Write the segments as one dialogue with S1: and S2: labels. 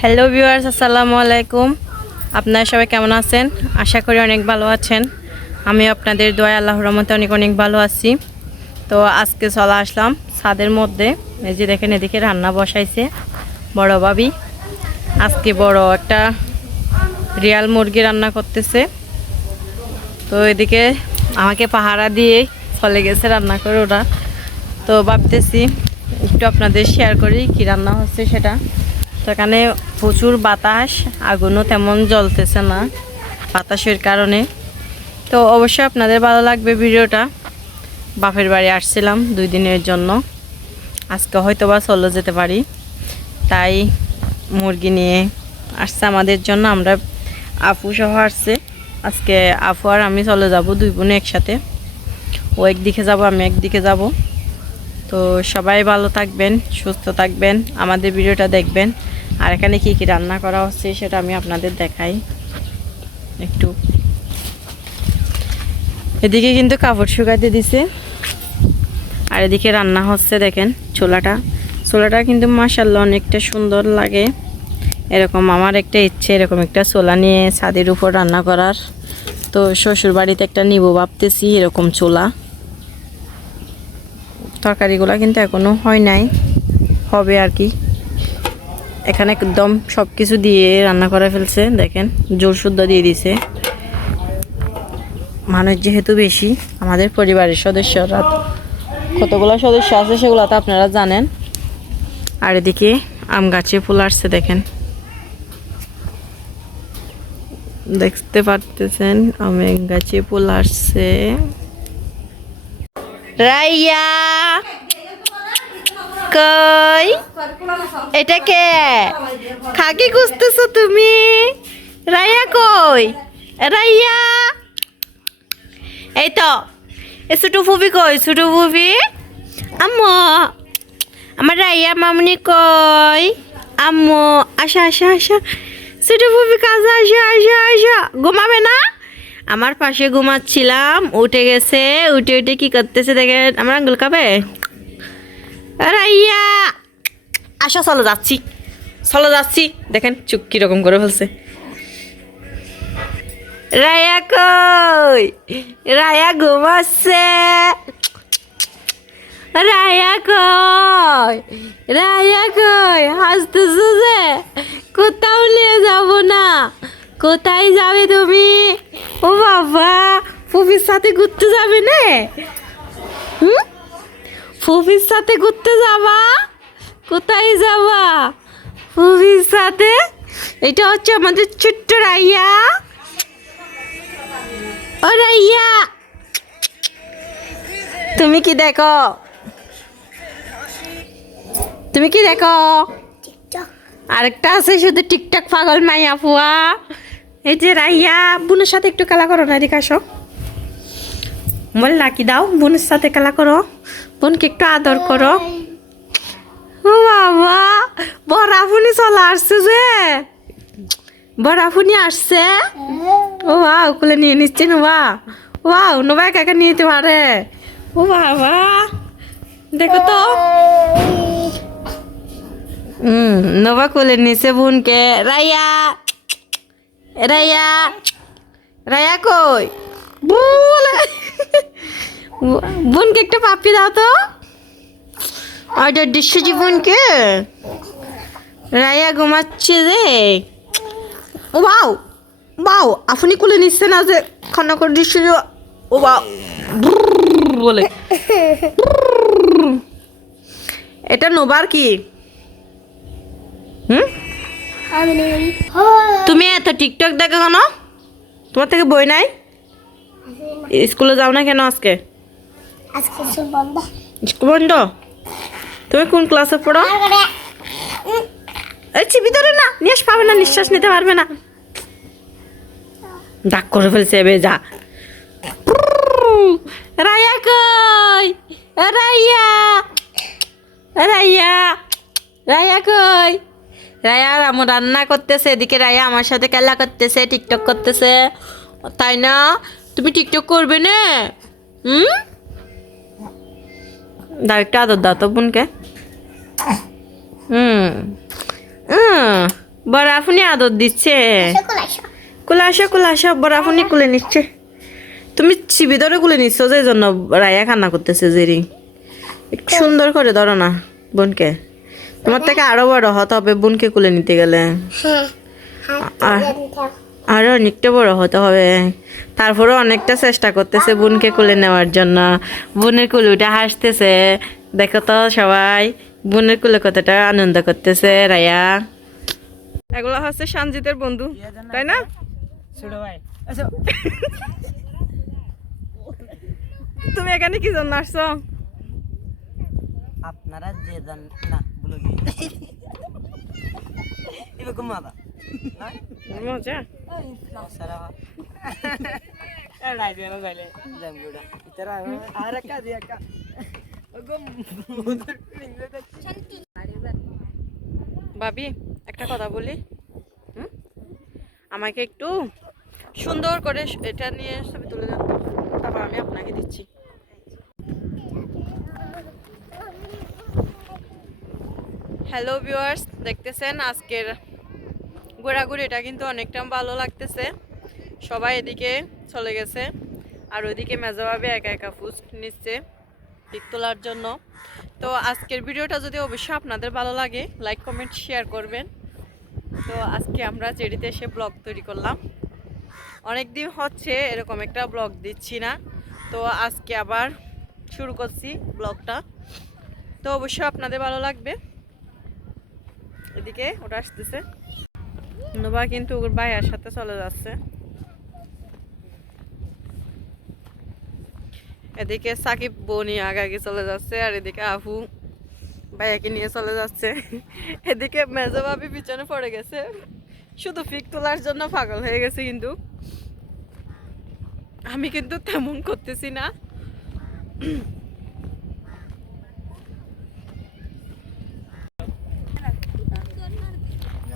S1: Hello viewers আসসালামু আলাইকুম। আপনারা সবাই কেমন আছেন? আশা করি অনেক ভালো আছেন। আমি আপনাদের দোয়া আল্লাহর রহমতে অনেক অনেক ভালো আছি। তো আজকে চলে আসলাম ছাদের মধ্যে। এই যে দেখেন, এদিকে রান্না বসাইছে বড় ভাবি। আজকে বড় একটা রিয়াল মুরগি রান্না করতেছে। তো এদিকে আমাকে পাহারা দিয়ে চলে গেছে রান্না করে ওরা। তো ভাবতেছি একটু আপনাদের শেয়ার করি কি রান্না হচ্ছে সেটা। তো এখানে প্রচুর বাতাস, আগুনও তেমন জ্বলতেছে না বাতাসের কারণে। তো অবশ্যই আপনাদের ভালো লাগবে ভিডিওটা। বাপের বাড়ি আসছিলাম দুই দিনের জন্য। আজকে হয়তো বা চলে যেতে পারি। তাই মুরগি নিয়ে আসছে আমাদের জন্য। আমরা আপু সহ আসছে। আজকে আপু আর আমি চলে যাব দুই বোনে একসাথে। ও একদিকে যাব, আমি একদিকে যাব। তো সবাই ভালো থাকবেন, সুস্থ থাকবেন। আমাদের ভিডিওটা দেখবেন। আর এখানে কি কি রান্না করা হচ্ছে সেটা আমি আপনাদের দেখাই। একটু। এদিকে কিন্তু কাপড় শুকাতে দিছে। আর এদিকে রান্না হচ্ছে দেখেন ছোলাটা। ছোলাটা কিন্তু মাসাল্লাহ অনেকটা সুন্দর লাগে। এরকম আমার একটা ইচ্ছে এরকম একটা ছোলা নিয়ে ছাদের উপর রান্না করার। তো শ্বশুর বাড়িতে একটা নিব ভাবতেছি এরকম ছোলা। তরকারিগুলো কিন্তু এখনও হয় নাই। হবে আর কি। এখানে একদম সব কিছু দিয়ে রান্না করে ফেলছে, দেখেন, জোর শুদ্ধ দিয়ে দিছে। মানুষ যেহেতু বেশি, আমাদের পরিবারের সদস্যরা, কতগুলো সদস্য আছে সেগুলো তো আপনারা জানেন। আর এদিকে আম গাছে ফুল আসছে, দেখেন। দেখতে পারতেছেন, আম গাছে ফুল আসছে। রাইয়া! কই? এটা কে? খাকি খুঁজতেছো তুমি? রাইয়া কই? রাইয়া? এই তো, এ ছোটো ফুবি কই? ছোটো ফুবি আম্মু, আমার রাইয়া মামনি কই? আম্মু, আসা আসা আসা। ছোটো ফুবি কাজে আসা আসা আসা। ঘুমাবে না? আমার পাশে ঘুমাচ্ছিলাম, উঠে গেছে, উঠে উঠে কি করতেছে দেখেন, আমার আঙ্গুল খাবে রাইয়া। আসা চলো যাচ্ছি। চলো যাচ্ছি। দেখেন চুপ কীরকম করে ফেলছে। রায়া কই? রায়া ঘুমাচ্ছে। রায়া কই? রায়া কই? হাসতেছো যে? কোথাও নিয়ে যাব না। কোথায় যাবে তুমি? ও বাবা ফুফির সাথে ঘুরতে যাবে না? হুম? ফুফির সাথে ঘুরতে যাবা? কোথায় যাবা? ফুফির সাথে এটা হচ্ছে আমাদের ছোট্ট রাইয়া। ও রাইয়া! তুমি কি দেখো? তুমি কি দেখো? আরেকটা আছে শুধু টিকটক পাগল মাইয়া ফুয়া। এই যে রাইয়া বোনের সাথে একটু খেলা করো না আসো। বল লাকি দাও বোনের সাথে খেলা করো। বোনকে একটু আদর করো। ও বাবা বরাফুনি চলে আসছে যে। বরাফুনি আসছে? ও বাও কুলে নিয়ে নিচ্ছে নোবা। ওয়াও নোবা একা নিয়ে যেতে পারে। ও বাবা, দেখো তো। হুম নোবা কোলে নিচে বোনকে। রাইয়া রাইয়া রাইয়া কই? বলে। বোনকে একটা পাপি দাও তো। অর্ডার দিচ্ছে জীবনকে রাইয়া ঘুমাচ্ছে রে। ও বাও বাও আপনি কোলে নিচ্ছে না যে খান্না করে দিচ্ছে যে ও বাও বলে। এটা নোবার কি? হুম? তুমি এত টিকটক দেখো কেন? তোমার থেকে বই নাই? স্কুলে যাও না কেন আজকে?
S2: আজকে স্কুল বন্ধ।
S1: স্কুল বন্ধ? তুমি কোন ক্লাসে পড়ো? এই চিবি ধরে না নিঃশ্বাস পাবে না নিঃশ্বাস নিতে পারবে না। ডাক করে ফেলছে এবে যা রায়া কই? রাইয়া রাইয়া রায়া কই? রায়া আর রান্না করতেছে এদিকে রায়া আমার সাথে খেলা করতেছে টিকটক করতেছে। তাই না? তুমি টিকটক করবে না? হুম? দাও একটু আদর দাও তো বোনকে? হুম। হুম। বরাফুনি আদর দিচ্ছে।
S2: সকল আসো।
S1: কুলে আসো কুলে বরাফুনি কুলে নিচ্ছে। তুমি চিবি ধরে কুলে নিচ্ছ যে জন্য রায়া কান্না করতেছে জেরি একটু সুন্দর করে ধরো না বোনকে। তোমার থেকে আরও বড় হতে হবে বোনকে কুলে নিতে গেলে।
S2: হ্যাঁ হাত
S1: আহ।
S2: তুলে নিতাম
S1: আরও অনেকটা বড় হতে হবে। তারপরে অনেকটা চেষ্টা করতেছে বোনকে কোলে নেওয়ার জন্য। বোনের কোলে উঠে হাসতেছে। দেখো তো সবাই বোনের কুলে কতটা আনন্দ করতেছে রায়া। এগুলো হচ্ছে সঞ্জিতের বন্ধু তাই না?
S3: আচ্ছা।
S1: তুমি এখানে কি জন্য আসছো?
S3: আপনারা যে জান না বলো
S1: মজা। ভাবি, একটা কথা বলি। আমাকে একটু সুন্দর করে এটা নিয়ে ছবি তুলে দেন তারপর আমি আপনাকে দিচ্ছি। হ্যালো ভিউয়ার্স দেখতেছেন আজকের ঘোরাঘুরিটা কিন্তু অনেকটা ভালো লাগতেছে। সবাই এদিকে চলে গেছে, আর ওইদিকে মেজাভাবে একা একা ফুস নিচ্ছে পিক তোলার জন্য। তো আজকের ভিডিওটা যদি অবশ্যই আপনাদের ভালো লাগে লাইক কমেন্ট শেয়ার করবেন। তো আজকে আমরা জেডিতে এসে ব্লগ তৈরি করলাম। অনেক দিন হচ্ছে এরকম একটা ব্লগ দিচ্ছি না, তো আজকে আবার শুরু করছি ব্লগটা তো অবশ্যই আপনাদের ভালো লাগবে। এদিকে ওটা আসতেছে। নোবা কিন্তু ওর ভাইয়ার সাথে চলে যাচ্ছে। এদিকে সাকিব বনি আগে আগে চলে যাচ্ছে আর এদিকে আফু ভাইয়াকে নিয়ে চলে যাচ্ছে। এদিকে মেজো ভাবি পিছনে পড়ে গেছে। শুধু পিক তোলার জন্য পাগল হয়ে গেছে কিন্তু। আমি কিন্তু তেমন করতেছি না।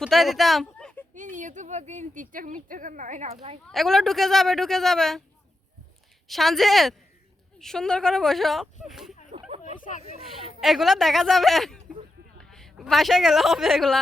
S1: কোথায় দিতাম?
S4: ইউটিউব দিন টিকটক মিকটক নয় না ভাই
S1: এগুলো ঢুকে যাবে ঢুকে যাবে। সাঞ্জে সুন্দর করে বসো। এগুলো দেখা যাবে। বাসায় গেলে হবে এগুলা।